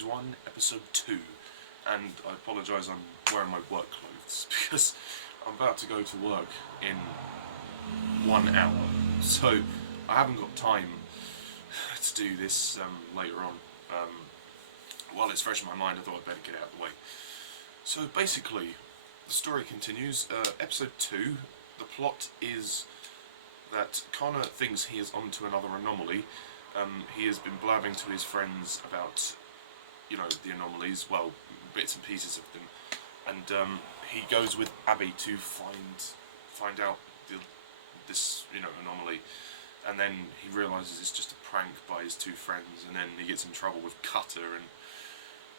Series 1, Episode 2. And I apologise, I'm wearing my work clothes because I'm about to go to work in 1 hour. So I haven't got time to do this later on. While it's fresh in my mind, I thought I'd better get it out of the way. So basically, the story continues. Episode 2, the plot is that Connor thinks he is onto another anomaly. He has been blabbing to his friends about, you know, the anomalies, well, bits and pieces of them, and he goes with Abby to find out this, you know, anomaly, and then he realises it's just a prank by his two friends, and then he gets in trouble with Cutter, and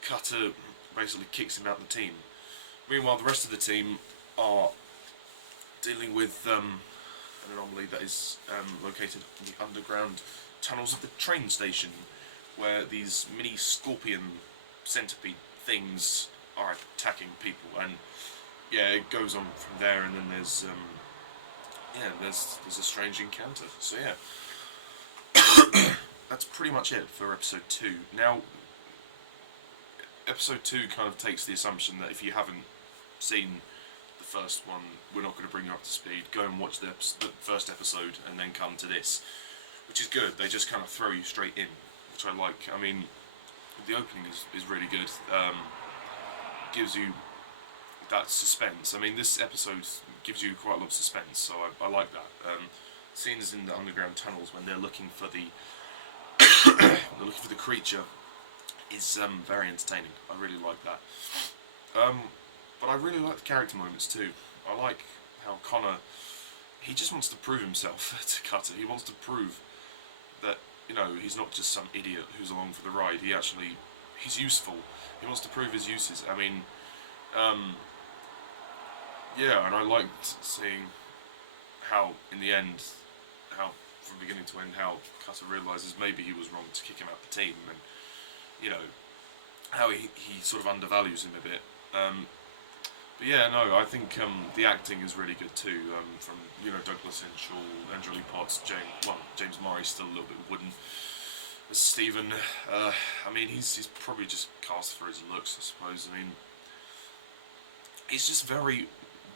Cutter basically kicks him out of the team. Meanwhile, the rest of the team are dealing with an anomaly that is located in the underground tunnels of the train station, where these mini scorpion centipede things are attacking people, and yeah, it goes on from there, and then there's a strange encounter. So yeah, that's pretty much it for episode 2. Now, episode 2 kind of takes the assumption that if you haven't seen the first one, we're not going to bring you up to speed. Go and watch the first episode and then come to this, which is good. They just kind of throw you straight in, which I like. I mean, the opening is really good. Gives you that suspense. I mean, this episode gives you quite a lot of suspense, so I like that. Scenes in the underground tunnels when they're looking for the creature is very entertaining. I really like that. But I really like the character moments too. I like how Connor, he just wants to prove himself to Cutter. He wants to prove that, you know, he's not just some idiot who's along for the ride. He's useful. He wants to prove his uses. I mean, yeah, and I liked seeing how, in the end, how from beginning to end, how Cutter realises maybe he was wrong to kick him out the team, and, you know, how he sort of undervalues him a bit. But yeah, no, I think the acting is really good too. From, you know, Douglas Henshall, Juliet, James Murray's still a little bit wooden. Stephen, I mean, he's probably just cast for his looks, I suppose. I mean, he's just very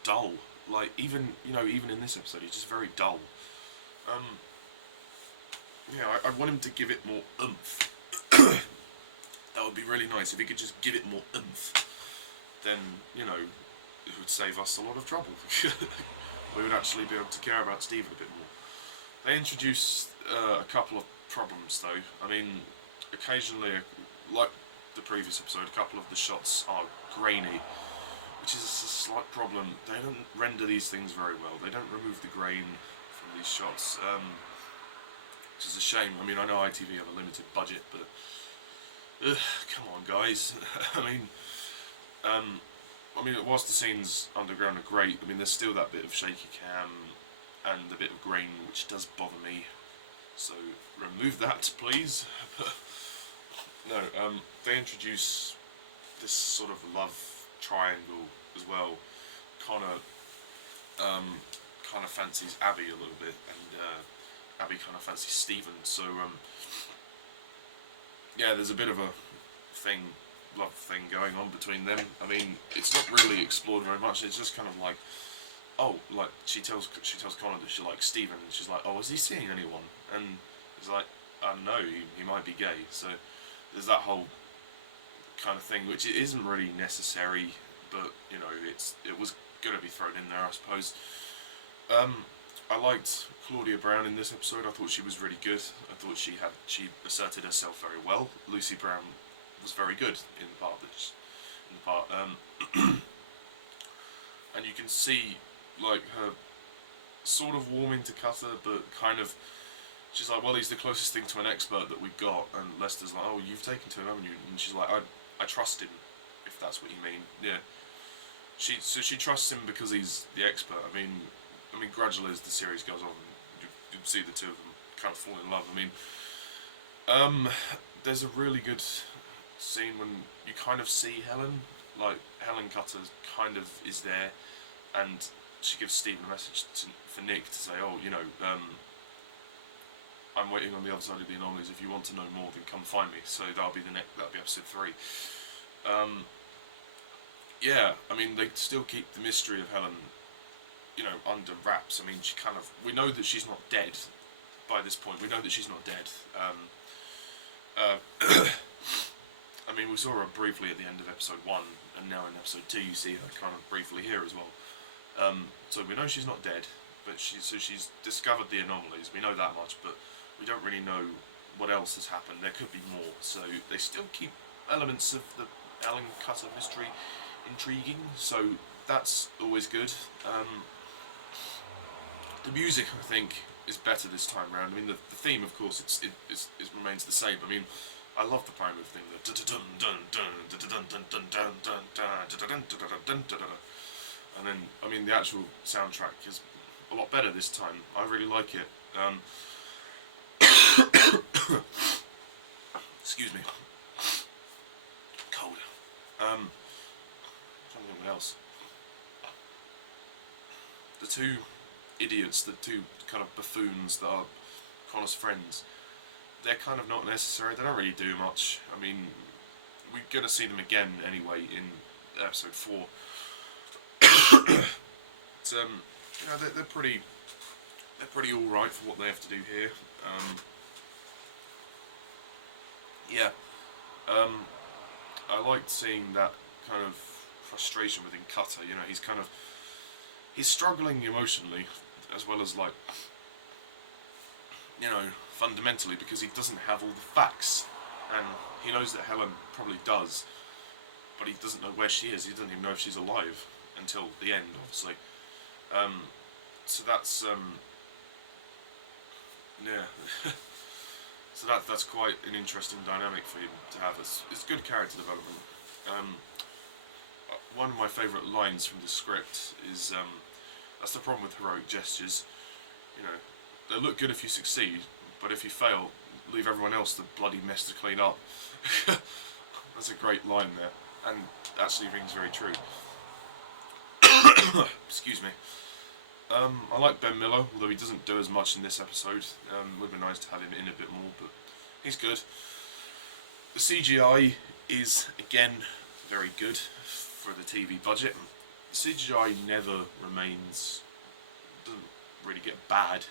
dull. Like, even in this episode, he's just very dull. Yeah, I want him to give it more oomph. That would be really nice if he could just give it more oomph. Then, you know, it would save us a lot of trouble. We would actually be able to care about Stephen a bit more. They introduce a couple of problems though. I mean, occasionally, like the previous episode, a couple of the shots are grainy, which is a slight problem. They don't render these things very well. They don't remove the grain from these shots, which is a shame. I mean, I know ITV have a limited budget, but come on, guys. I mean, whilst the scenes underground are great, I mean, there's still that bit of shaky cam and the bit of grain which does bother me. So remove that, please. No, they introduce this sort of love triangle as well. Connor kind of fancies Abby a little bit, and Abby kind of fancies Stephen. So yeah, there's a bit of a love thing going on between them. I mean, it's not really explored very much. It's just kind of like, oh, like she tells Connor that she likes Stephen, and she's like, oh, is he seeing anyone? And he's like, I don't know, he might be gay. So there's that whole kind of thing, which it isn't really necessary, but you know, it was gonna be thrown in there, I suppose. I liked Claudia Brown in this episode. I thought she was really good. I thought she asserted herself very well. Lucy Brown was very good in the part. And you can see like her sort of warming to Cutter, but kind of, she's like, well, he's the closest thing to an expert that we've got, and Lester's like, oh, you've taken to him, haven't you? And she's like, I trust him, if that's what you mean. Yeah. So she trusts him because he's the expert. I mean, gradually as the series goes on, you see the two of them kind of fall in love. I mean, there's a really good scene when you kind of see Helen, like Helen Cutter kind of is there, and she gives Stephen a message for Nick to say, oh, you know, I'm waiting on the other side of the anomalies. If you want to know more, then come find me. So that'll be episode 3. Yeah, I mean, they still keep the mystery of Helen, under wraps. I mean, we know that she's not dead by this point. We know that she's not dead. I mean, we saw her briefly at the end of episode 1, and now in episode 2 you see her kind of briefly here as well. So we know she's not dead, but she's discovered the anomalies. We know that much, but we don't really know what else has happened. There could be more. So they still keep elements of the Alan Cutter mystery intriguing, so that's always good. The music, I think, is better this time round. I mean, the theme, of course, it remains the same. I mean, I love the Primeval thing. And then, I mean, the actual soundtrack is a lot better this time. I really like it. Excuse me. Cold. Something else. The two idiots, the two kind of buffoons that are Connor's friends, they're kind of not necessary. They don't really do much. I mean, we're gonna see them again anyway in episode 4. But, they're pretty all right for what they have to do here. I liked seeing that kind of frustration within Cutter. He's struggling emotionally as well as fundamentally, because he doesn't have all the facts, and he knows that Helen probably does, but he doesn't know where she is. He doesn't even know if she's alive until the end, obviously. So that's so that's quite an interesting dynamic for him to have. It's good character development. One of my favourite lines from the script is, that's the problem with heroic gestures. They look good if you succeed, but if you fail, leave everyone else the bloody mess to clean up. That's a great line there, and actually rings very true. Excuse me. I like Ben Miller, although he doesn't do as much in this episode. Would be nice to have him in a bit more, but he's good. The CGI is, again, very good for the TV budget. The CGI never doesn't really get bad.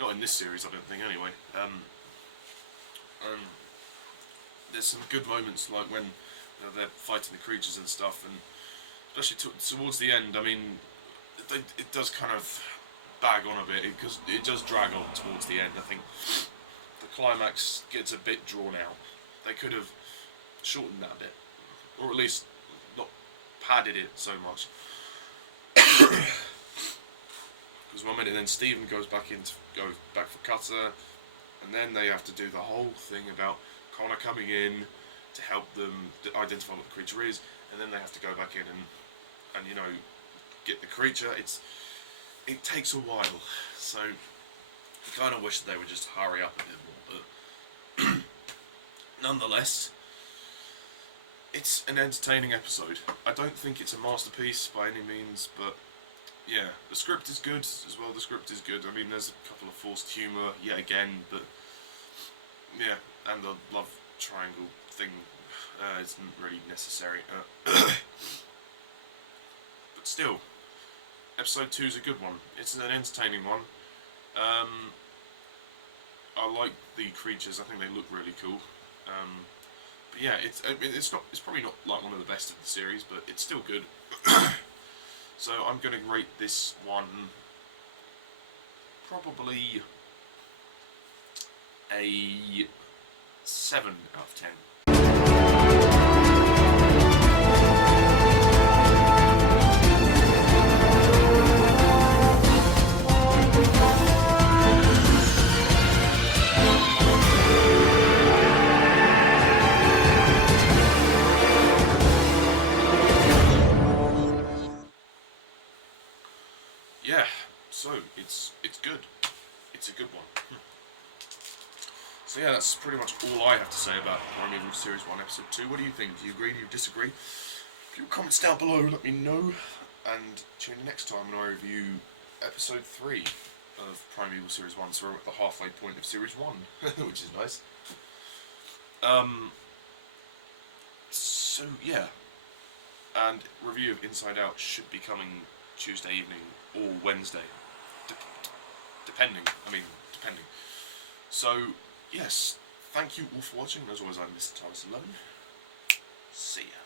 Not in this series, I don't think, anyway. There's some good moments, like when they're fighting the creatures and stuff, and especially towards the end. I mean, it does kind of bag on a bit, because it does drag on towards the end. I think the climax gets a bit drawn out. They could have shortened that a bit, or at least not padded it so much. Because 1 minute then Stephen goes back for Cutter, and then they have to do the whole thing about Connor coming in to help them identify what the creature is, and then they have to go back in and get the creature. It takes a while, so I kind of wish they would just hurry up a bit more, but nonetheless, it's an entertaining episode. I don't think it's a masterpiece by any means, but yeah, the script is good as well. The script is good. I mean, there's a couple of forced humour yet again, but yeah, and the love triangle thing isn't really necessary. But still, episode 2 is a good one. It's an entertaining one. I like the creatures. I think they look really cool. But yeah, it's probably not like one of the best of the series, but it's still good. So I'm going to rate this one probably a 7 out of 10. Yeah, so it's good. It's a good one. So yeah, that's pretty much all I have to say about Primeval Series 1 Episode 2. What do you think? Do you agree? Do you disagree? Leave your comments down below, let me know. And tune in next time when I review Episode 3. of Primeval Series 1, so we're at the halfway point of Series 1, which is nice. So, yeah. And review of Inside Out should be coming Tuesday evening or Wednesday. Depending. So, yes, thank you all for watching. As always, I'm Mr. Thomas11. See ya.